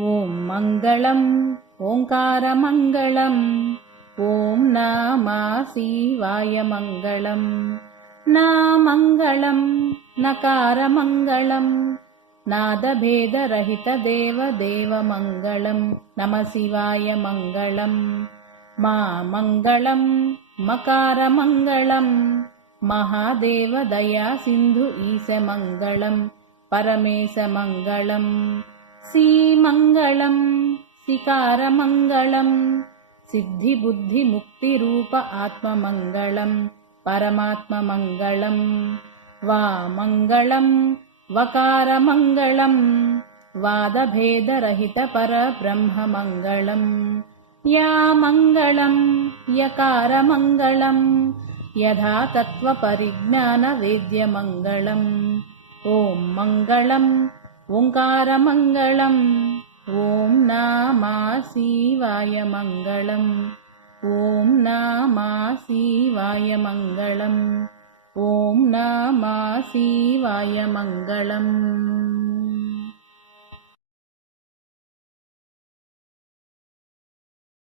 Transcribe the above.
ॐ मङ्गलम् ओङ्कारमङ्गलम् ॐ नमः शिवाय मङ्गलम् न मङ्गलम् नकारमङ्गलम् नादभेदरहितदेवदेवमङ्गलम् नमः शिवाय मङ्गलम् मा मङ्गलम् मकारमङ्गलम् महादेव दया सिन्धु ईश मङ्गलम् परमेश मङ्गलम् श्रीमङ्गलम् सिकारमङ्गलम् सिद्धिबुद्धिमुक्तिरूप आत्ममङ्गलम् परमात्ममङ्गलम् वा मङ्गलम् वकारमङ्गलम् वादभेदरहित परब्रह्ममङ्गलम् या मङ्गलम् यकारमङ्गलम् यथा तत्त्वपरिज्ञानवेद्यमङ्गलम् ॐ मङ्गलम् ओङ्कारमङ्गलम् ॐ नमः शिवाय मङ्गलम् ॐ नमः शिवाय मङ्गलम् ॐ नमः शिवाय मङ्गलम्।